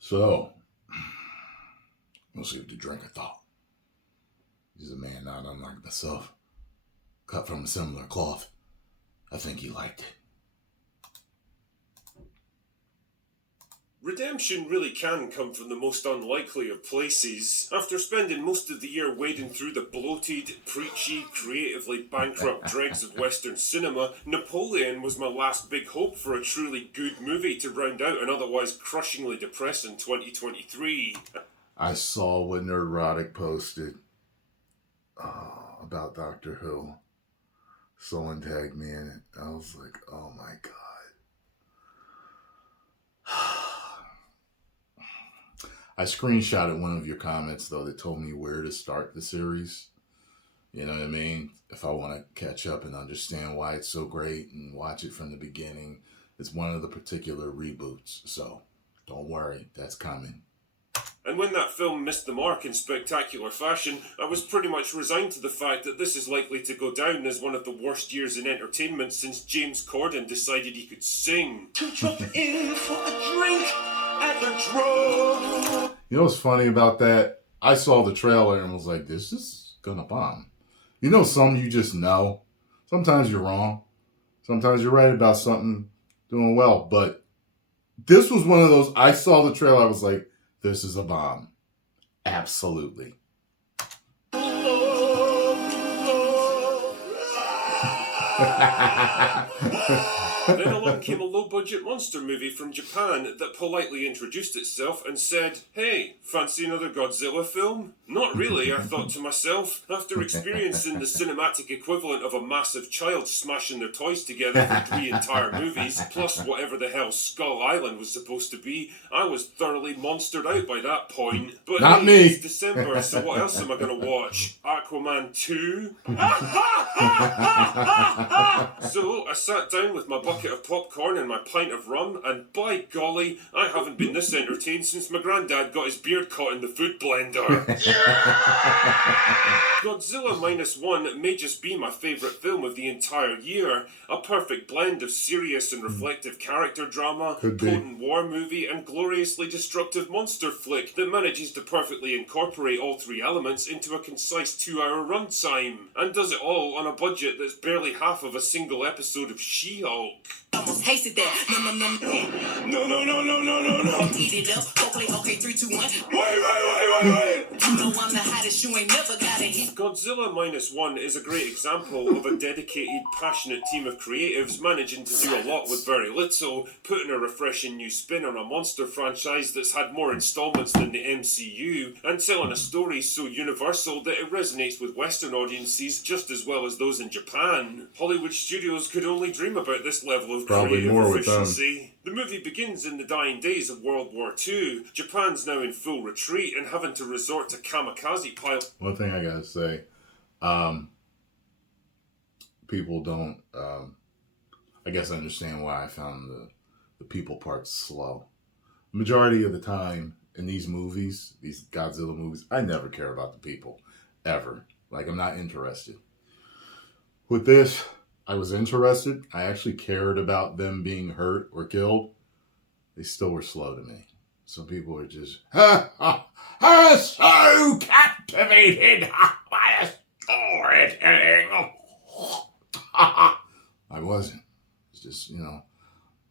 So, we'll see what the drinker thought. He's a man not unlike myself, cut from a similar cloth. I think he liked it. Redemption really can come from the most unlikely of places. After spending most of the year wading through the bloated, preachy, creatively bankrupt dregs of Western cinema, Napoleon was my last big hope for a truly good movie to round out an otherwise crushingly depressing 2023. I saw what Nerdrotic posted about Doctor Who. Someone tagged me in it. I was like, oh my God. I screenshotted one of your comments, though, that told me where to start the series. You know what I mean? If I want to catch up and understand why it's so great and watch it from the beginning, it's one of the particular reboots. So don't worry, that's coming. And when that film missed the mark in spectacular fashion, I was pretty much resigned to the fact that this is likely to go down as one of the worst years in entertainment since James Corden decided he could sing. To drop in for a drink at the Drove. You know what's funny about that? I saw the trailer and was like, this is gonna bomb. You know, some you just know. Sometimes you're wrong. Sometimes you're right about something doing well. But this was one of those, I saw the trailer, I was like, this is a bomb. Absolutely. Then along came a low-budget monster movie from Japan that politely introduced itself and said, "Hey, fancy another Godzilla film?" Not really, I thought to myself, after experiencing the cinematic equivalent of a massive child smashing their toys together for 3 entire movies, plus whatever the hell Skull Island was supposed to be. I was thoroughly monstered out by that point. But Not hey, me. It's December, so what else am I going to watch? Aquaman 2? So I sat down with my bucket of popcorn and my pint of rum, and by golly, I haven't been this entertained since my granddad got his beard caught in the food blender. Godzilla -1 may just be my favourite film of the entire year. A perfect blend of serious and reflective character drama, potent war movie, and gloriously destructive monster flick that manages to perfectly incorporate all 3 elements into a concise 2-hour runtime, and does it all on a budget that's barely half of a single episode of She-Hulk. Almost hasted that. No. Eat it up. Okay, 3, 2, 1. Wait. You know I'm the hottest. You ain't never got it. Godzilla -1 is a great example of a dedicated, passionate team of creatives managing to do a lot with very little, putting a refreshing new spin on a monster franchise that's had more installments than the MCU, and telling a story so universal that it resonates with Western audiences just as well as those in Japan. Hollywood studios could only dream about this level of creative efficiency. The movie begins in the dying days of World War II. Japan's now in full retreat and having to resort to kamikaze pilots. One thing I gotta say, people don't, I guess, understand why I found the people part slow. Majority of the time in these movies, these Godzilla movies, I never care about the people, ever. Like, I'm not interested. With this, I was interested. I actually cared about them being hurt or killed. They still were slow to me. Some people are just, so captivated by a storytelling. I wasn't. It's just,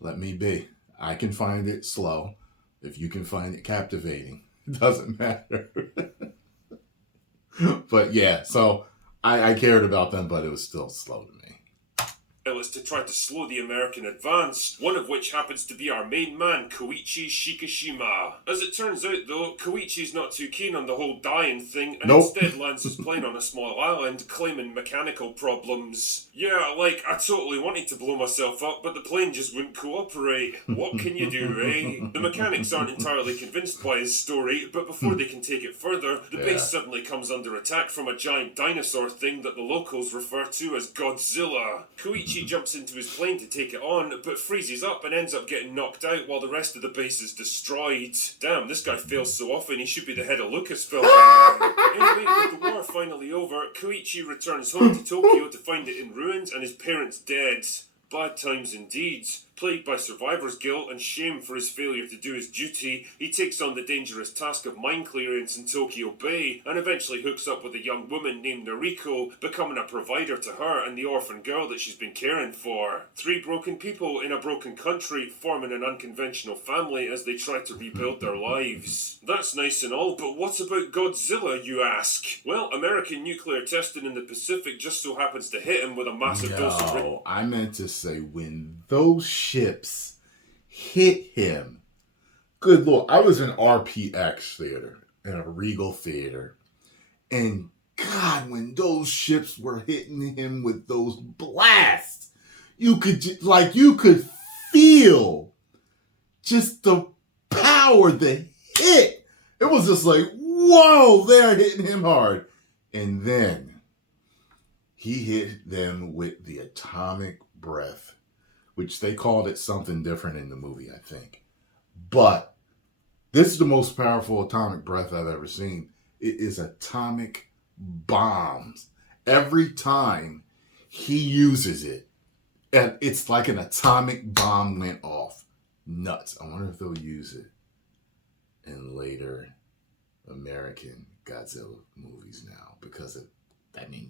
let me be. I can find it slow. If you can find it captivating, it doesn't matter. But yeah, so I cared about them, but it was still slow to me. To try to slow the American advance, one of which happens to be our main man, Koichi Shikishima. As it turns out, though, Koichi's not too keen on the whole dying thing, and instead lands his plane on a small island, claiming mechanical problems. Yeah, I totally wanted to blow myself up, but the plane just wouldn't cooperate. What can you do, eh? The mechanics aren't entirely convinced by his story, but before they can take it further, the base suddenly comes under attack from a giant dinosaur thing that the locals refer to as Godzilla. Koichi jumps into his plane to take it on, but freezes up and ends up getting knocked out while the rest of the base is destroyed. Damn, this guy fails so often he should be the head of Lucasfilm. Anyway, with the war finally over, Koichi returns home to Tokyo to find it in ruins and his parents dead. Bad times indeed. Plagued by survivor's guilt and shame for his failure to do his duty, he takes on the dangerous task of mine clearance in Tokyo Bay and eventually hooks up with a young woman named Noriko, becoming a provider to her and the orphan girl that she's been caring for. Three broken people in a broken country forming an unconventional family as they try to rebuild their lives. That's nice and all, but what about Godzilla, you ask? Well, American nuclear testing in the Pacific just so happens to hit him with a massive dose of... No, I meant to say when those ships hit him. Good Lord, I was in RPX theater, in a Regal theater, and God, when those ships were hitting him with those blasts, you could feel just the power, the hit. It was just like, whoa, they're hitting him hard. And then he hit them with the atomic breath, which they called it something different in the movie, I think. But this is the most powerful atomic breath I've ever seen. It is atomic bombs. Every time he uses it, and it's like an atomic bomb went off. Nuts. I wonder if they'll use it in later American Godzilla movies now. Because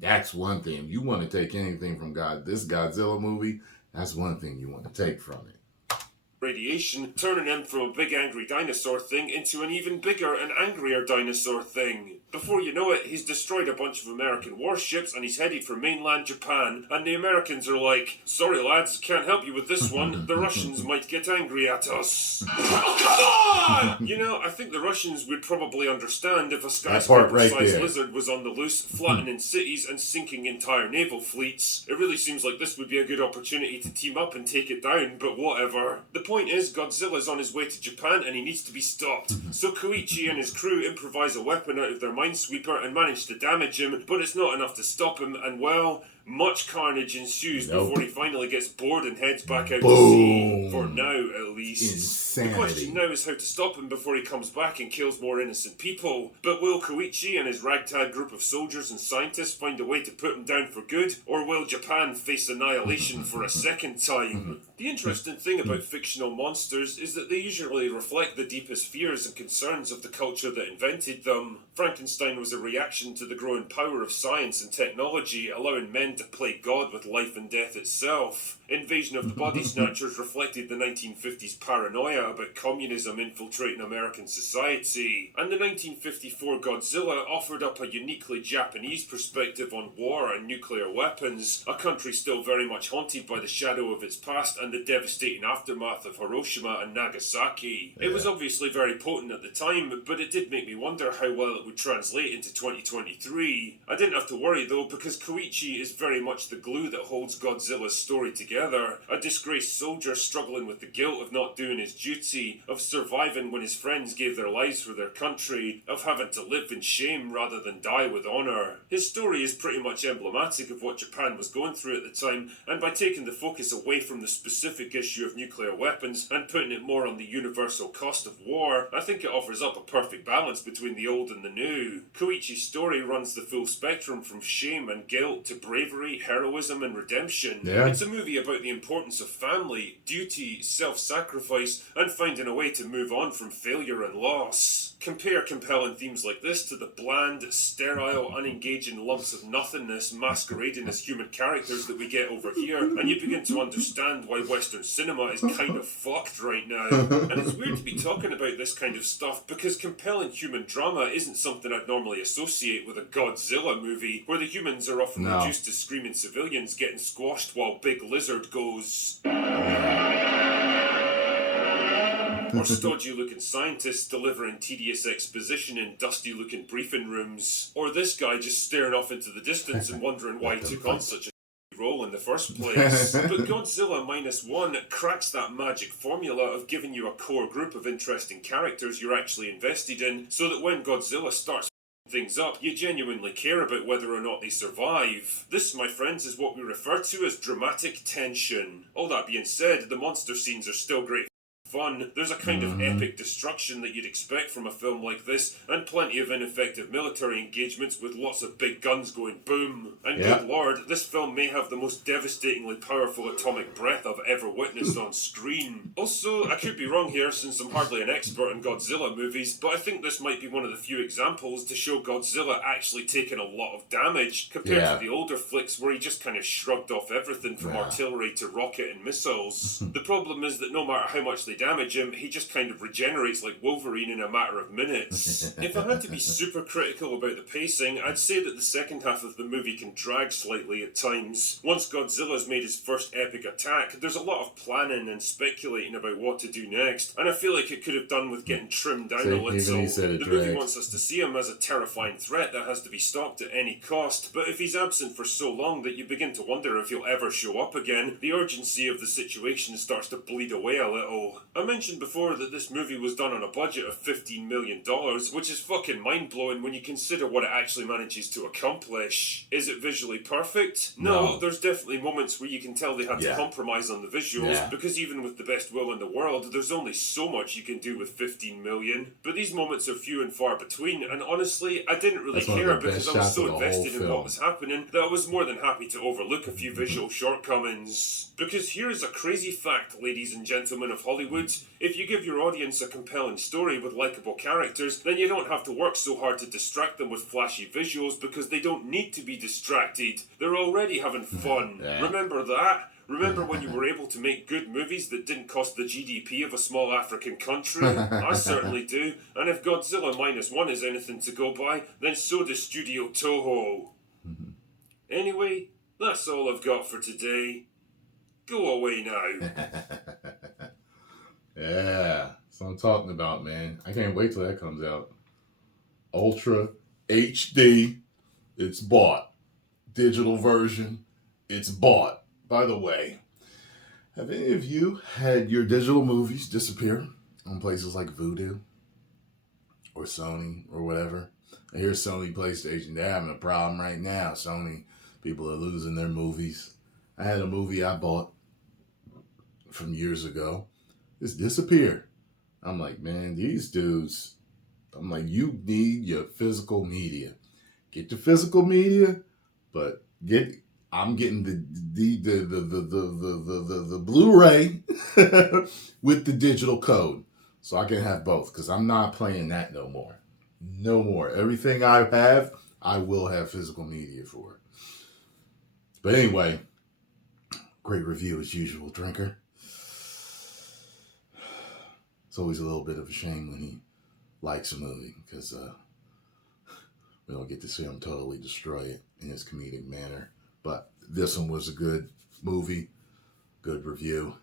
that's one thing. If you want to take anything from this Godzilla movie, that's one thing you want to take from it. Radiation, turning him from a big angry dinosaur thing into an even bigger and angrier dinosaur thing. Before you know it, he's destroyed a bunch of American warships and he's headed for mainland Japan, and the Americans are like, sorry lads, can't help you with this one, the Russians might get angry at us. Well, come on! You know, I think the Russians would probably understand if a skyscraper-sized lizard was on the loose, flattening cities and sinking entire naval fleets. It really seems like this would be a good opportunity to team up and take it down, but whatever. The point is, Godzilla's on his way to Japan and he needs to be stopped. So Koichi and his crew improvise a weapon out of their minesweeper and manage to damage him, but it's not enough to stop him, and well, much carnage ensues before he finally gets bored and heads back out to sea. For now, at least. Insanity. The question now is how to stop him before he comes back and kills more innocent people. But will Koichi and his ragtag group of soldiers and scientists find a way to put him down for good, or will Japan face annihilation for a second time? The interesting thing about fictional monsters is that they usually reflect the deepest fears and concerns of the culture that invented them. Frankenstein was a reaction to the growing power of science and technology, allowing men to play God with life and death itself. Invasion of the Body Snatchers reflected the 1950s paranoia about communism infiltrating American society. And the 1954 Godzilla offered up a uniquely Japanese perspective on war and nuclear weapons, a country still very much haunted by the shadow of its past and the devastating aftermath of Hiroshima and Nagasaki. It was obviously very potent at the time, but it did make me wonder how well it would translate into 2023. I didn't have to worry though, because Koichi is very much the glue that holds Godzilla's story together. A disgraced soldier struggling with the guilt of not doing his duty, of surviving when his friends gave their lives for their country, of having to live in shame rather than die with honour. His story is pretty much emblematic of what Japan was going through at the time, and by taking the focus away from the specific issue of nuclear weapons and putting it more on the universal cost of war, I think it offers up a perfect balance between the old and the new. Koichi's story runs the full spectrum from shame and guilt to bravery, heroism and redemption. It's a movie about the importance of family, duty, self-sacrifice, and finding a way to move on from failure and loss. Compare compelling themes like this to the bland, sterile, unengaging lumps of nothingness masquerading as human characters that we get over here, and you begin to understand why Western cinema is kind of fucked right now. And it's weird to be talking about this kind of stuff because compelling human drama isn't something I'd normally associate with a Godzilla movie, where the humans are often reduced to screaming civilians getting squashed while Big Lizard goes... or stodgy-looking scientists delivering tedious exposition in dusty-looking briefing rooms, or this guy just staring off into the distance and wondering why he took on such a role in the first place. But Godzilla -1 cracks that magic formula of giving you a core group of interesting characters you're actually invested in, so that when Godzilla starts things up, you genuinely care about whether or not they survive. This, my friends, is what we refer to as dramatic tension. All that being said, the monster scenes are still great fun. There's a kind of epic destruction that you'd expect from a film like this, and plenty of ineffective military engagements with lots of big guns going boom. And good lord, this film may have the most devastatingly powerful atomic breath I've ever witnessed on screen. Also, I could be wrong here since I'm hardly an expert in Godzilla movies, but I think this might be one of the few examples to show Godzilla actually taking a lot of damage compared to the older flicks where he just kind of shrugged off everything from artillery to rocket and missiles. The problem is that no matter how much they damage him, he just kind of regenerates like Wolverine in a matter of minutes. If I had to be super critical about the pacing, I'd say that the second half of the movie can drag slightly at times. Once Godzilla's made his first epic attack, there's a lot of planning and speculating about what to do next, and I feel like it could have done with getting trimmed down a little. The movie wants us to see him as a terrifying threat that has to be stopped at any cost, but if he's absent for so long that you begin to wonder if he'll ever show up again, the urgency of the situation starts to bleed away a little. I mentioned before that this movie was done on a budget of $15 million, which is fucking mind-blowing when you consider what it actually manages to accomplish. Is it visually perfect? No, there's definitely moments where you can tell they had to compromise on the visuals, because even with the best will in the world, there's only so much you can do with 15 million. But these moments are few and far between, and honestly, I didn't really care because I was so invested in what was happening that I was more than happy to overlook a few visual shortcomings. Because here's a crazy fact, ladies and gentlemen of Hollywood: if you give your audience a compelling story with likeable characters, then you don't have to work so hard to distract them with flashy visuals because they don't need to be distracted. They're already having fun. Remember that? Remember when you were able to make good movies that didn't cost the GDP of a small African country? I certainly do. And if Godzilla -1 is anything to go by, then so does Studio Toho. Anyway, that's all I've got for today. Go away now. Yeah, that's what I'm talking about, man. I can't wait till that comes out. Ultra HD, it's bought. Digital version, it's bought. By the way, have any of you had your digital movies disappear on places like Vudu or Sony or whatever? I hear Sony PlayStation, they're having a problem right now. Sony, people are losing their movies. I had a movie I bought from years ago. It's disappeared. I'm like, man, these dudes, I'm like, you need your physical media. Get your physical media, but I'm getting the Blu-ray with the digital code, so I can have both, because I'm not playing that no more. No more. Everything I have, I will have physical media for. But anyway, great review as usual, Drinker. It's always a little bit of a shame when he likes a movie, because we don't get to see him totally destroy it in his comedic manner. But this one was a good movie, good review.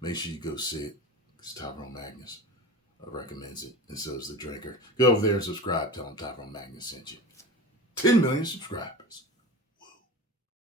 Make sure you go see it, because Tyrone Magnus recommends it, and so does the Drinker. Go over there and subscribe. Tell him Tyrone Magnus sent you. 10 million subscribers.